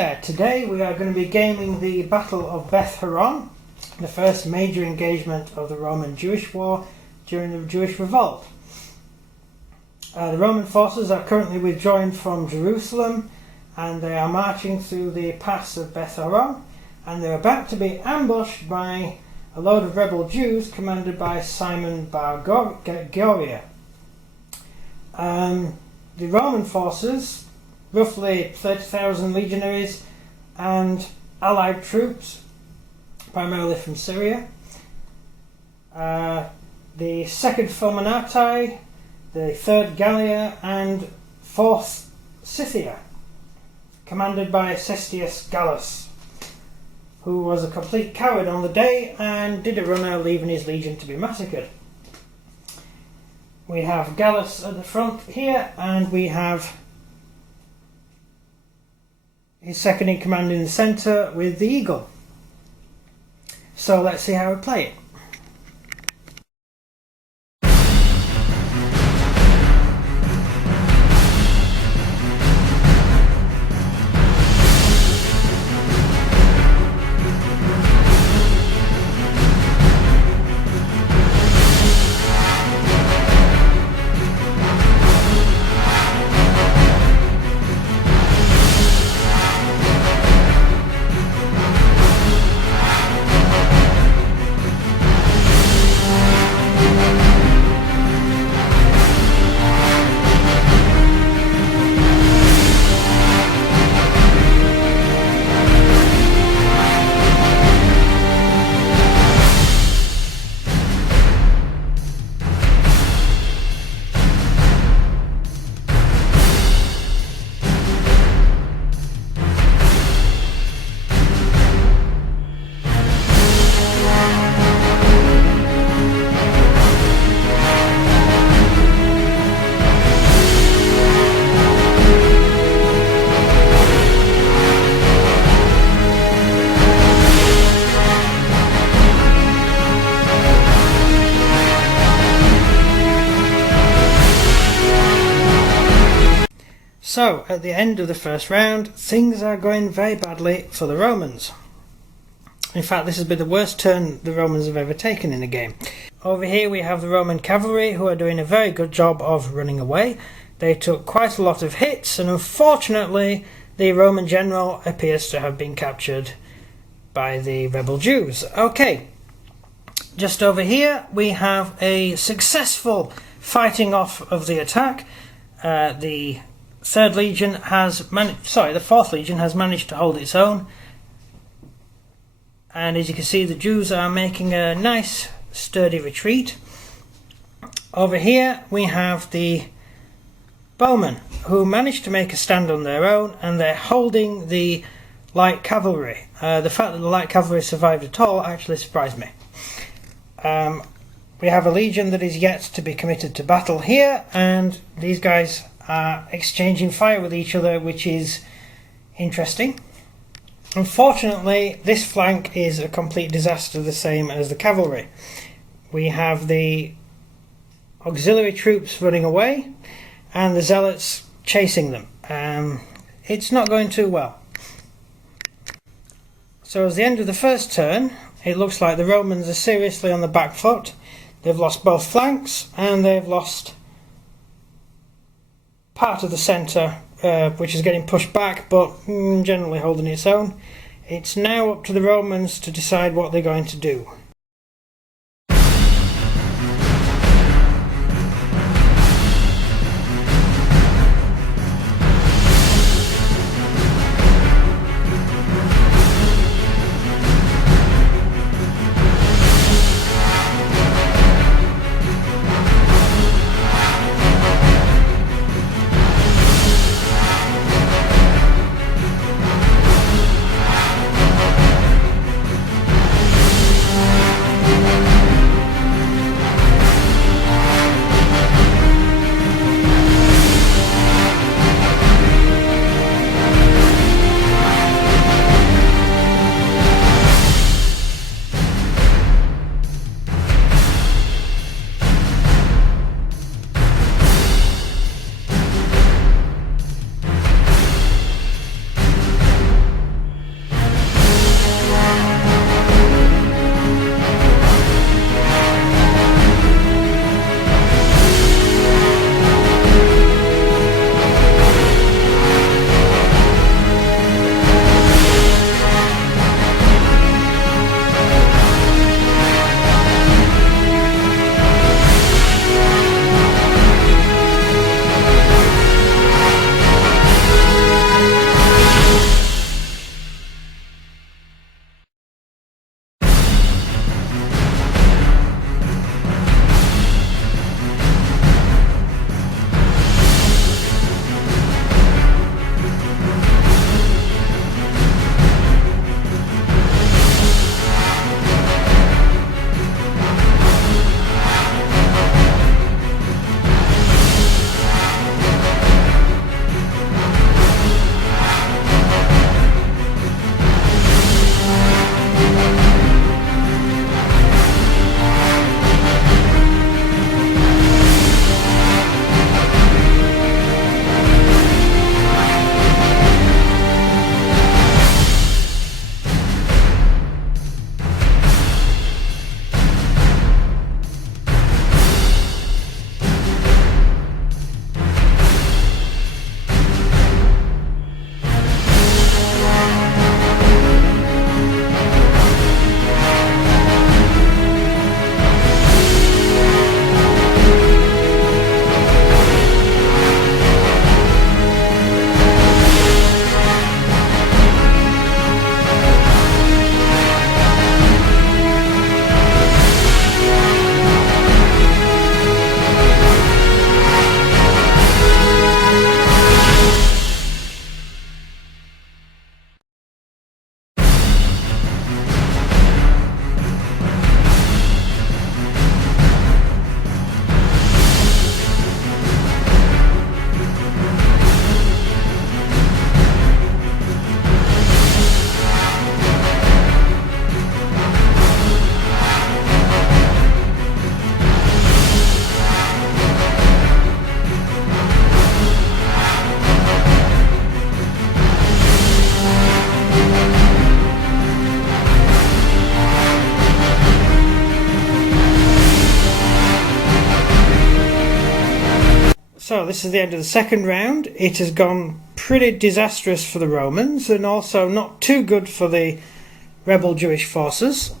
there, today we are going to be gaming the Battle of Beth Horon, the first major engagement of the Roman-Jewish War during the Jewish Revolt. The Roman forces are currently withdrawing from Jerusalem and they are marching through the pass of Beth Horon, and they're about to be ambushed by a load of rebel Jews commanded by Simon Bar Goria. The Roman forces, roughly 30,000 legionaries and allied troops, primarily from Syria. The 2nd Fulminati, the 3rd Gallia and 4th Scythia, commanded by Cestius Gallus, who was a complete coward on the day and did a runner, leaving his legion to be massacred. We have Gallus at the front here, and we have his second in command in the centre with the eagle. So let's see how we play it. So, at the end of the first round, things are going very badly for the Romans. In fact, this has been the worst turn the Romans have ever taken in a game. Over here we have the Roman cavalry, who are doing a very good job of running away. They took quite a lot of hits, and unfortunately the Roman general appears to have been captured by the rebel Jews. Okay, just over here we have a successful fighting off of the attack. The 4th Legion has managed to hold its own, and as you can see, the Jews are making a nice sturdy retreat. Over here we have the bowmen, who managed to make a stand on their own, and they're holding the light cavalry. The fact that the light cavalry survived at all actually surprised me. We have a legion that is yet to be committed to battle here, and these guys are exchanging fire with each other, which is interesting. Unfortunately, this flank is a complete disaster, the same as the cavalry. We have the auxiliary troops running away and the zealots chasing them. It's not going too well. So at the end of the first turn, it looks like the Romans are seriously on the back foot. They've lost both flanks and they've lost part of the centre, which is getting pushed back, but generally holding its own. It's now up to the Romans to decide what they're going to do. So this is the end of the second round. It has gone pretty disastrous for the Romans, and also not too good for the rebel Jewish forces.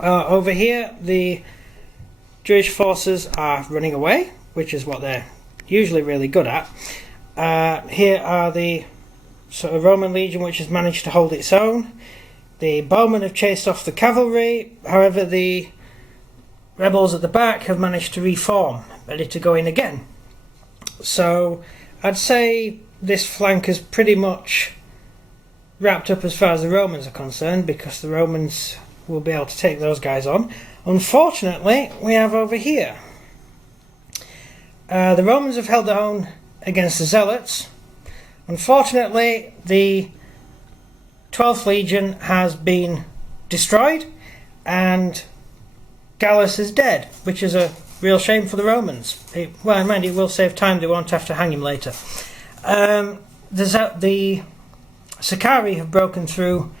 Over here, the Jewish forces are running away, which is what they're usually really good at. Here are the sort of Roman legion, which has managed to hold its own. The bowmen have chased off the cavalry. However, the rebels at the back have managed to reform, ready to go in again. So I'd say this flank is pretty much wrapped up as far as the Romans are concerned, because the Romans will be able to take those guys on. Unfortunately, we have over here, the Romans have held their own against the Zealots. Unfortunately, the 12th Legion has been destroyed, and Gallus is dead, which is a real shame for the Romans. Well, mind, it will save time, they won't have to hang him later. The Sicarii have broken through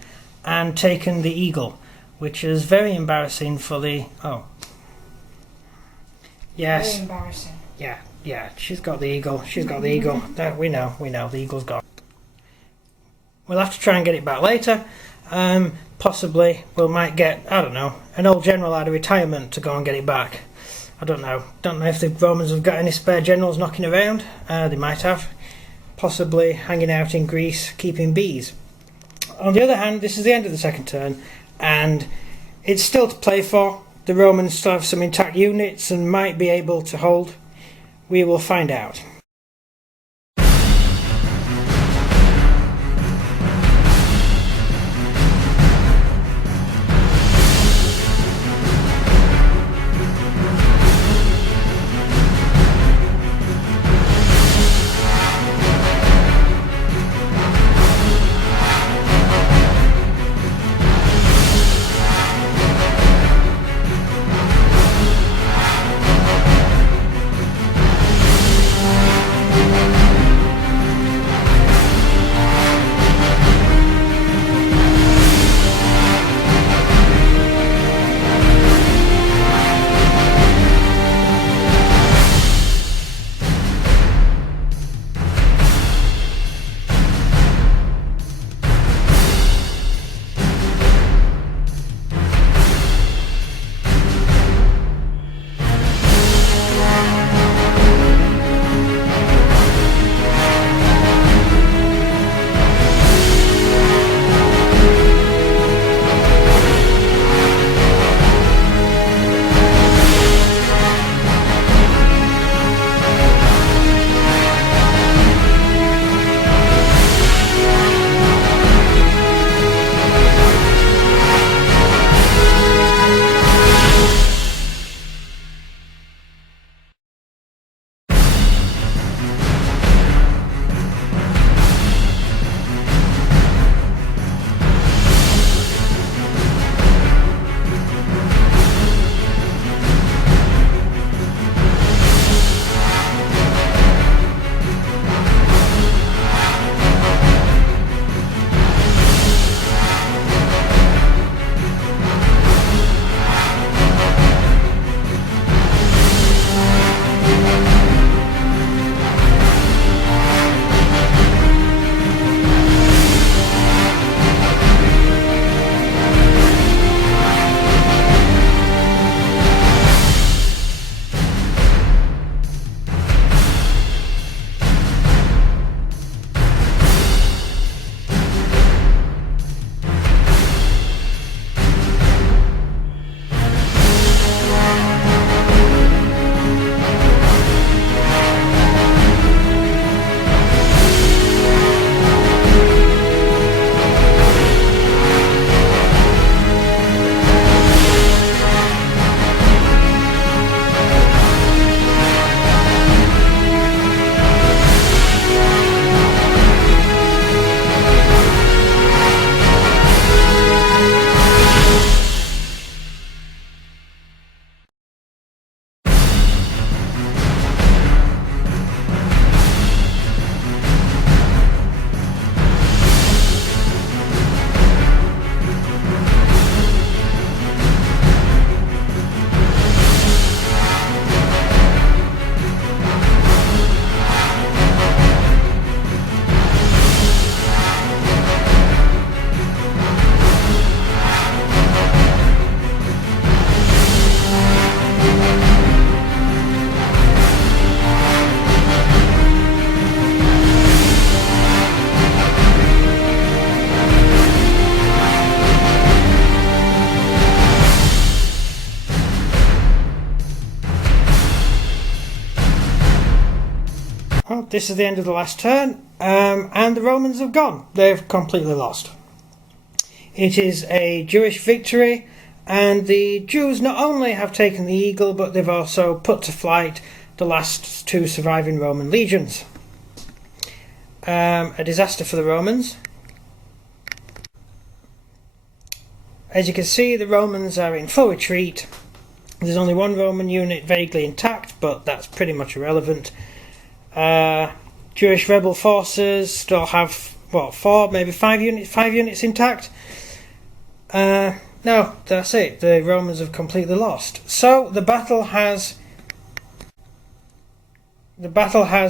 and taken the Eagle, which is very embarrassing for the... Oh. Yes. Very embarrassing. Yeah, she's got the Eagle. She's got the Eagle. We know, the Eagle's got. We'll have to try and get it back later. Possibly we might get, I don't know, an old general out of retirement to go and get it back. I don't know. Don't know if the Romans have got any spare generals knocking around. They might have. Possibly hanging out in Greece, keeping bees. On the other hand, this is the end of the second turn, and it's still to play for. The Romans still have some intact units and might be able to hold. We will find out. Well, this is the end of the last turn, and the Romans have gone. They've completely lost. It is a Jewish victory, and the Jews not only have taken the eagle, but they've also put to flight the last 2 surviving Roman legions. A disaster for the Romans. As you can see, the Romans are in full retreat. There's only 1 Roman unit vaguely intact, but that's pretty much irrelevant. Jewish rebel forces still have, 4, maybe 5 units intact. No, that's it. The Romans have completely lost. So the battle has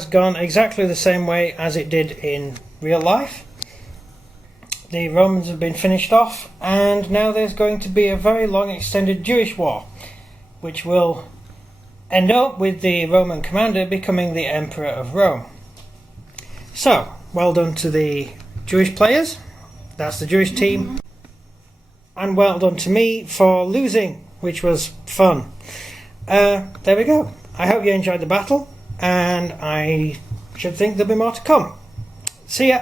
gone exactly the same way as it did in real life. The Romans have been finished off, and now there's going to be a very long extended Jewish war, which will end up with the Roman commander becoming the Emperor of Rome. So, well done to the Jewish players. That's the Jewish team. And well done to me for losing, which was fun. There we go. I hope you enjoyed the battle, and I should think there'll be more to come. See ya!